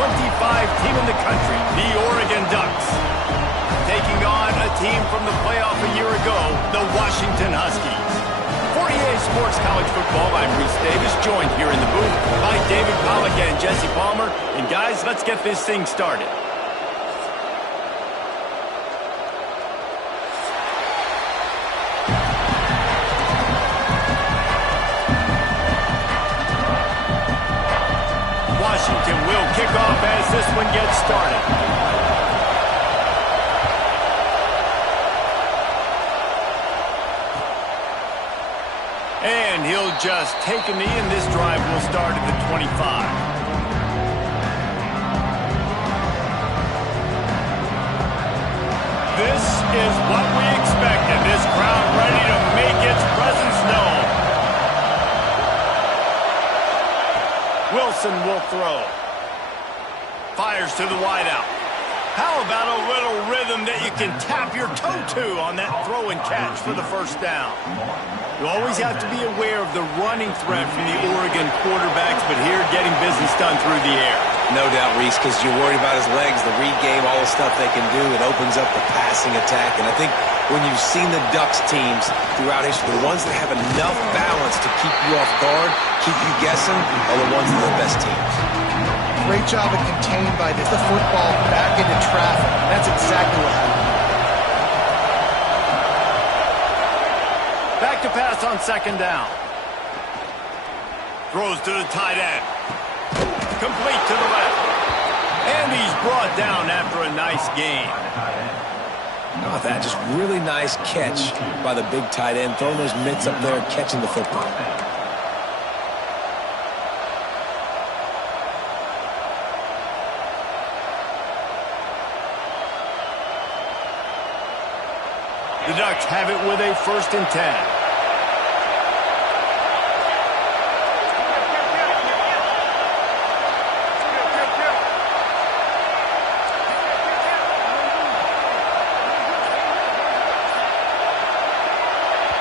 team in the country, the Oregon Ducks. Taking on a team from the playoff a year ago, the Washington Huskies. For EA Sports College Football, I'm Reese Davis, joined here in the booth by David Pollack and Jesse Palmer. And guys, let's get this thing started. Washington will kick off as this one gets started. And he'll just take a knee, and this drive will start at the 25. This is what we expected. This crowd ready to make its presence known. Wilson will throw. Fires to the wideout. How about a little rhythm that you can tap your toe to on that throw and catch for the first down? You always have to be aware of the running threat from the Oregon quarterbacks, but here getting business done through the air. No doubt, Reese, because you're worried about his legs, the read game, all the stuff they can do. It opens up the passing attack. And I think when you've seen the Ducks teams throughout history, the ones that have enough balance to keep you off guard, keep you guessing, are the ones that are the best teams. Great job of contained by the football back into traffic. That's exactly what happened. Back to pass on second down. Throws to the tight end. Complete to the left. And he's brought down after a nice gain. How about that? Just really nice catch by the big tight end, throwing those mitts up there, catching the football. The Ducks have it with a 1st and 10.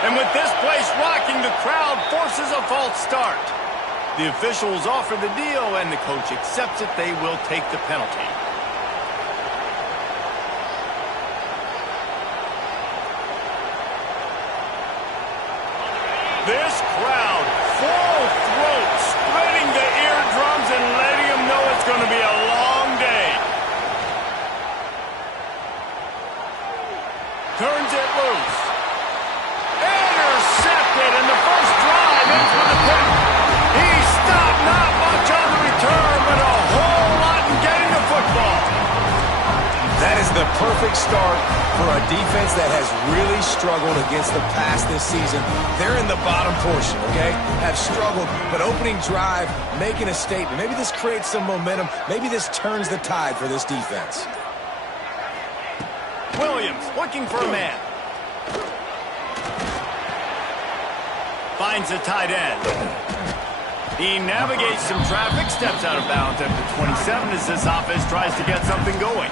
And with this place rocking, the crowd forces a false start. The officials offer the deal, and the coach accepts it. They will take the penalty. This crowd, full throat, spreading the eardrums and letting them know it's going to be a long day. Turns it loose. Intercepted, and the first drive ends with a pick. He stopped, not much on the return, but a whole lot in getting the football. That is the perfect start for a defense that has really struggled against the pass this season. They're in the bottom portion, okay? Have struggled, but opening drive, making a statement. Maybe this creates some momentum. Maybe this turns the tide for this defense. Williams looking for a man. Finds the tight end. He navigates some traffic, steps out of bounds at the 27 as this offense tries to get something going.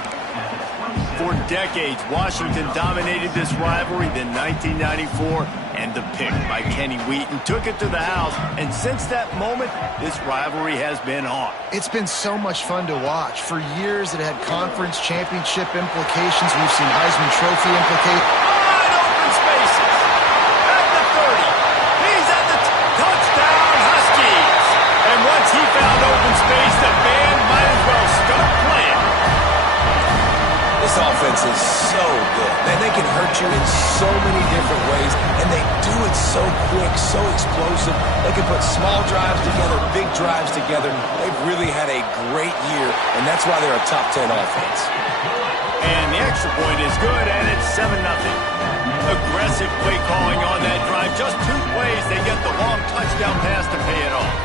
For decades, Washington dominated this rivalry. Then 1994, and the pick by Kenny Wheaton took it to the house. And since that moment, this rivalry has been on. It's been so much fun to watch. For years, it had conference championship implications. We've seen Heisman Trophy implicate. Wide open spaces. At the 30. He's at the touchdown, Huskies. And once he found open space, the band might as well start playing. This offense is so good. Man, they can hurt you in so many different ways, and they do it so quick, so explosive. They can put small drives together, big drives together. They've really had a great year, and that's why they're a top 10 offense. And the extra point is good, and it's 7-0. Aggressive play calling on that drive. Just 2 plays, they get the long touchdown pass to pay it off.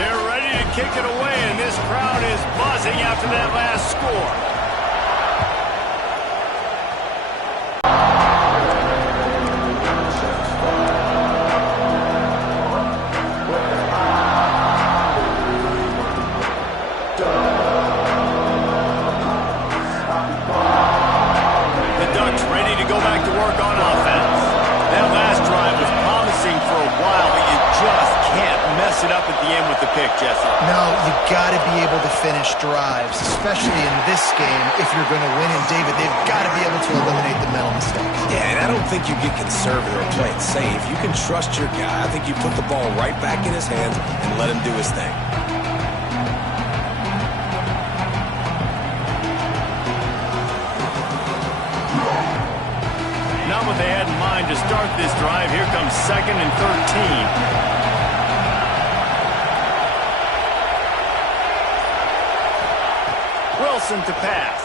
They're ready to kick it away, and this crowd is buzzing after that last score. No, you got to to be able to finish drives, especially in this game if you're going to win. And, David, they've got to be able to eliminate the mental mistakes. Yeah, and I don't think you get conservative or play it safe. You can trust your guy. I think you put the ball right back in his hands and let him do his thing. Not what they had in mind to start this drive. Here comes 2nd and 13. Wilson to pass.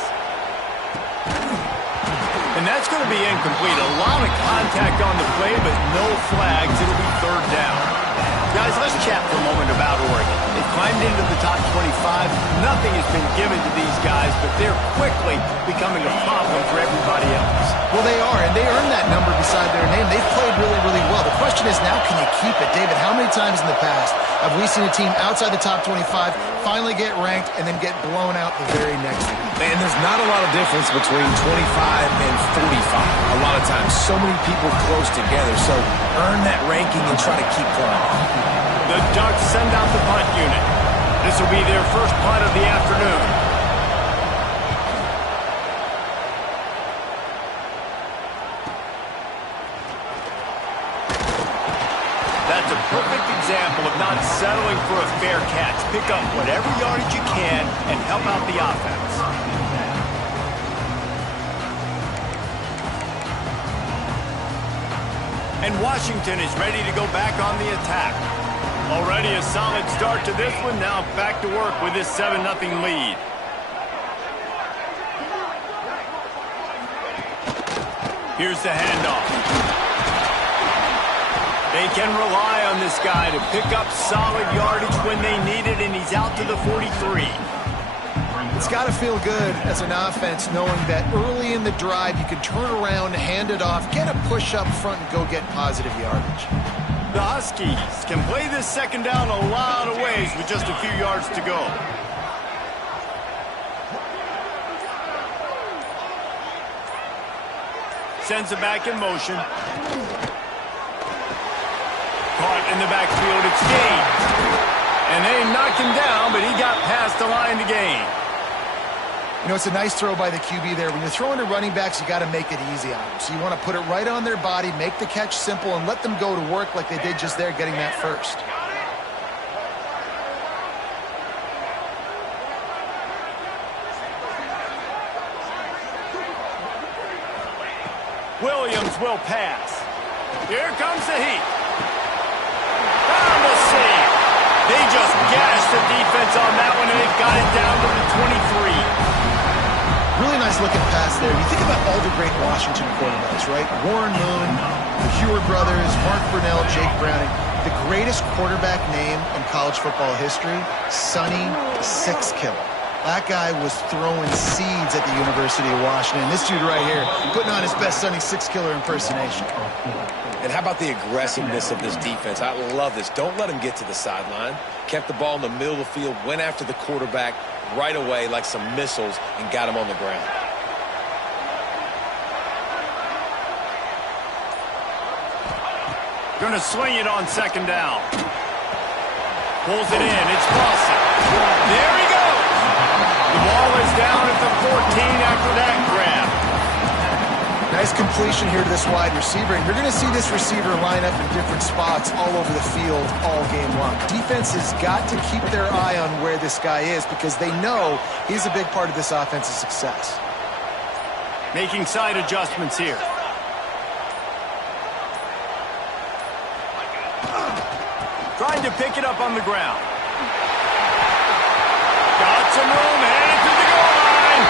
And that's going to be incomplete. A lot of contact on the play, but no flags. It'll be 3rd down. Guys, let's chat for a moment about Oregon. They've climbed into the top 25. Nothing has been given to these guys, but they're quickly becoming a problem for everybody else. Well, they are, and they earned that number beside their name. They've played really, really well. The question is now, can you keep it? David, how many times in the past have we seen a team outside the top 25 finally get ranked and then get blown out the very next week? Man, there's not a lot of difference between 25 and 45. A lot of times, so many people close together. So earn that ranking and try to keep climbing. The Ducks send out the punt unit. This will be their first punt of the afternoon. That's a perfect example of not settling for a fair catch. Pick up whatever yardage you can and help out the offense. And Washington is ready to go back on the attack. Already a solid start to this one. Now back to work with this 7-0 lead. Here's the handoff. They can rely on this guy to pick up solid yardage when they need it, and he's out to the 43. It's got to feel good as an offense knowing that early in the drive you can turn around, hand it off, get a push up front, and go get positive yardage. The Huskies can play this 2nd down a lot of ways with just a few yards to go. Sends it back in motion. Caught in the backfield, it's Gaines. And they knocked him down, but he got past the line to gain. You know, it's a nice throw by the QB there. When you're throwing to running backs, you got to make it easy on them. So you want to put it right on their body, make the catch simple, and let them go to work like they did just there, getting that first. Williams will pass. Here comes the heat. Found the seam. They just gashed the defense on that one, and they've got it down to the 23. Really nice looking pass there. You think about all the great Washington quarterbacks, right? Warren Moon, the Heward brothers, Mark Brunell, Jake Browning. The greatest quarterback name in college football history, Sonny Six Killer. That guy was throwing seeds at the University of Washington. This dude right here, putting on his best Sonny Six Killer impersonation. And how about the aggressiveness of this defense? I love this. Don't let him get to the sideline. Kept the ball in the middle of the field, went after the quarterback right away like some missiles and got him on the ground. Gonna swing it on 2nd down. Pulls it in. It's Lawson. There he goes. The ball is down at the 14 after that grab. Nice completion here to this wide receiver, and you're going to see this receiver line up in different spots all over the field all game long. Defense has got to keep their eye on where this guy is because they know he's a big part of this offense's success. Making side adjustments here. Trying to pick it up on the ground. Got some room, headed to the goal line.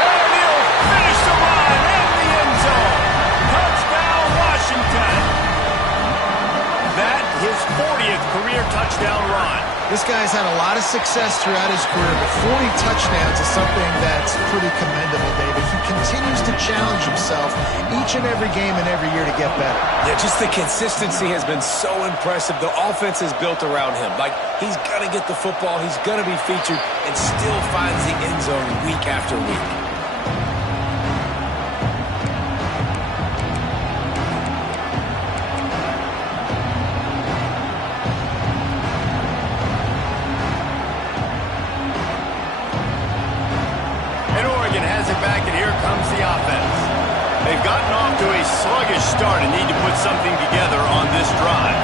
And he'll finish the run in the end zone. Touchdown, Washington. That his 40th career touchdown run. This guy's had a lot of success throughout his career, but 40 touchdowns is something that's pretty commendable, David. He continues to challenge himself each and every game and every year to get better. Yeah, just the consistency has been so impressive. The offense is built around him. Like, he's going to get the football, he's going to be featured, and still finds the end zone week after week. They've gotten off to a sluggish start and need to put something together on this drive.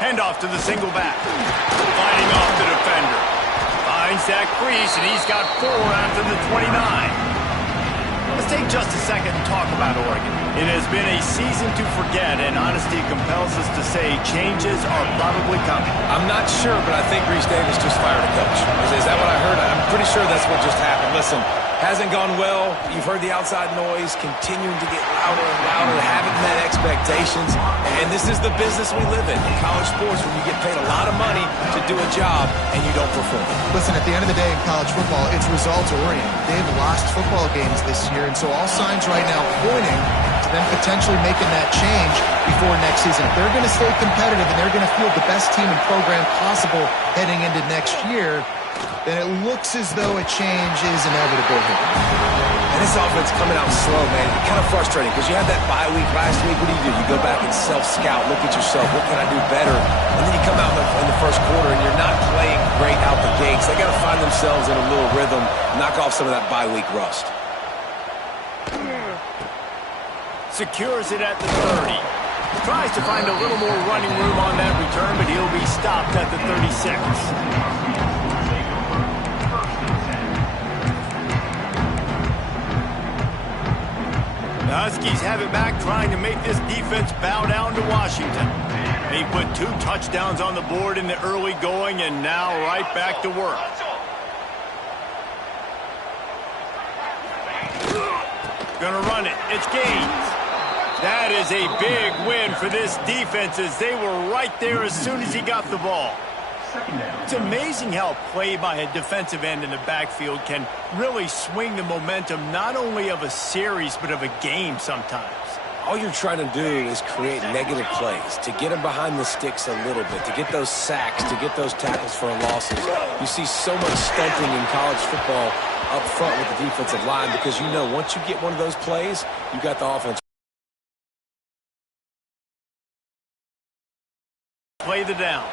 Handoff to the single back. Fighting off the defender. Finds that crease, and he's got 4 after the 29. Let's take just a second and talk about Oregon. It has been a season to forget, and honesty compels us to say changes are probably coming. I'm not sure, but I think Reese Davis just fired a coach. Is that what I heard? I'm pretty sure that's what just happened. Listen, hasn't gone well. You've heard the outside noise continuing to get louder and louder. Haven't met expectations. And this is the business we live in college sports, when you get paid a lot of money to do a job and you don't perform. Listen, at the end of the day in college football, it's results-oriented. They've lost football games this year, and so all signs right now pointing to them potentially making that change before next season. If they're going to stay competitive and they're going to field the best team and program possible heading into next year, then it looks as though a change is inevitable here. And this offense coming out slow, man. Kind of frustrating because you had that bye week last week. What do? You go back and self-scout, look at yourself. What can I do better? And then you come out in the first quarter and you're not playing great out the gates. They got to find themselves in a little rhythm, knock off some of that bye week rust. Secures it at the 30. Tries to find a little more running room on that return, but he'll be stopped at the 36. The Huskies have it back, trying to make this defense bow down to Washington. They put 2 touchdowns on the board in the early going, and now right back to work. Gonna run it. It's Gaines. That is a big win for this defense, as they were right there as soon as he got the ball. It's amazing how play by a defensive end in the backfield can really swing the momentum not only of a series but of a game sometimes. All you're trying to do is create negative plays, to get them behind the sticks a little bit, to get those sacks, to get those tackles for losses. You see so much stunting in college football up front with the defensive line because you know once you get one of those plays, you got the offense. Play the down.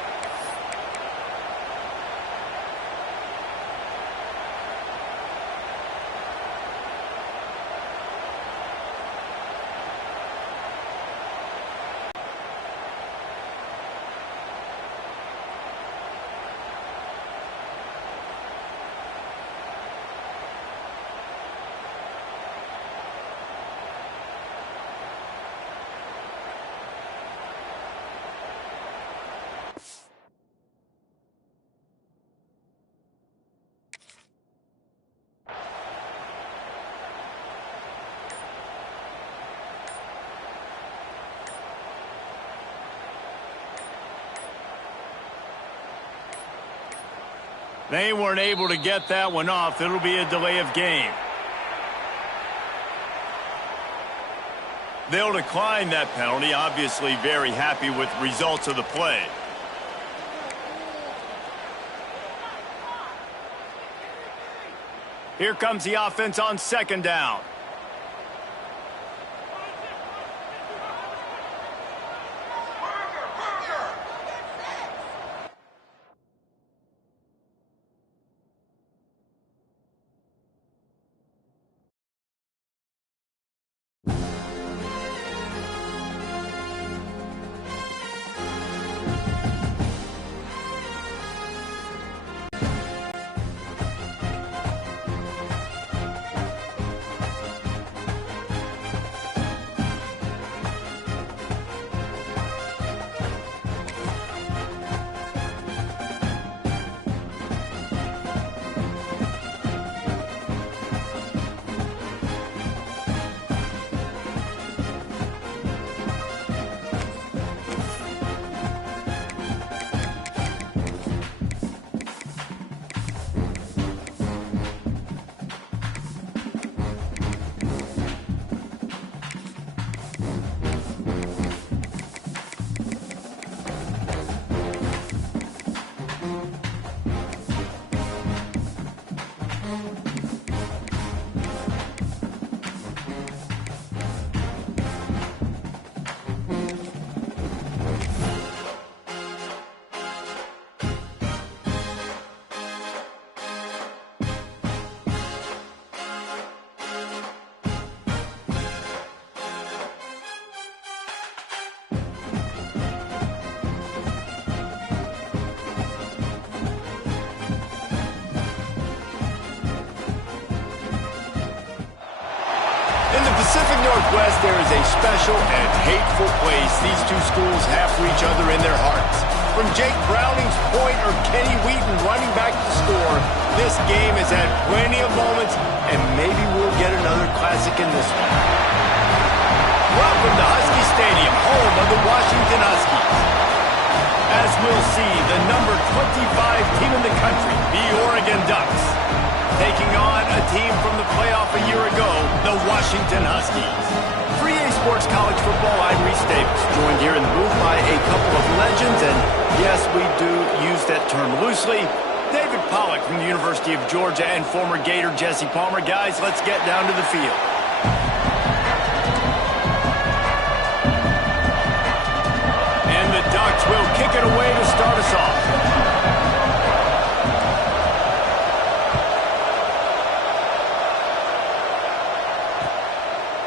They weren't able to get that one off. It'll be a delay of game. They'll decline that penalty, obviously very happy with results of the play. Here comes the offense on 2nd down. Pacific Northwest, there is a special and hateful place these two schools have for each other in their hearts. From Jake Browning's point or Kenny Wheaton running back to score, this game has had plenty of moments, and maybe we'll get another classic in this one. Welcome to Husky Stadium, home of the Washington Huskies. As we'll see, the number 25 team in the country, the Oregon Ducks, taking on a team from the playoff a year ago, the Washington Huskies. For EA Sports College Football, I'm Reese Davis, joined here in the booth by a couple of legends, and yes, we do use that term loosely. David Pollack from the University of Georgia and former Gator Jesse Palmer. Guys, let's get down to the field. And the Ducks will kick it away to start us off.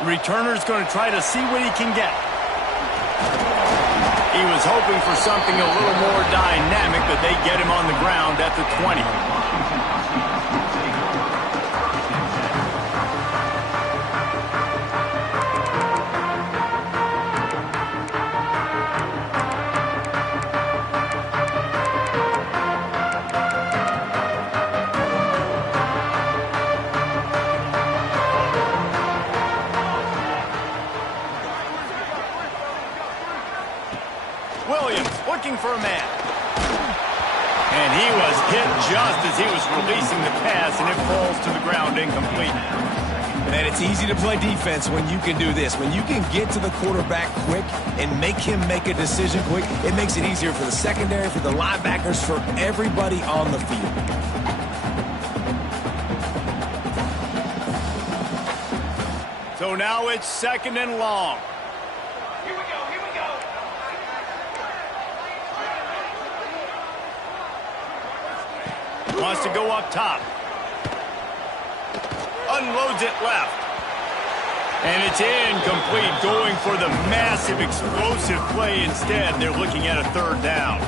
Returner's going to try to see what he can get. He was hoping for something a little more dynamic, but they get him on the ground at the 20. Looking for a man. And he was hit just as he was releasing the pass, and it falls to the ground incomplete. Man, it's easy to play defense when you can do this. When you can get to the quarterback quick and make him make a decision quick, it makes it easier for the secondary, for the linebackers, for everybody on the field. So now it's 2nd and long. Wants to go up top. Unloads it left. And it's incomplete, going for the massive explosive play instead. They're looking at a 3rd down.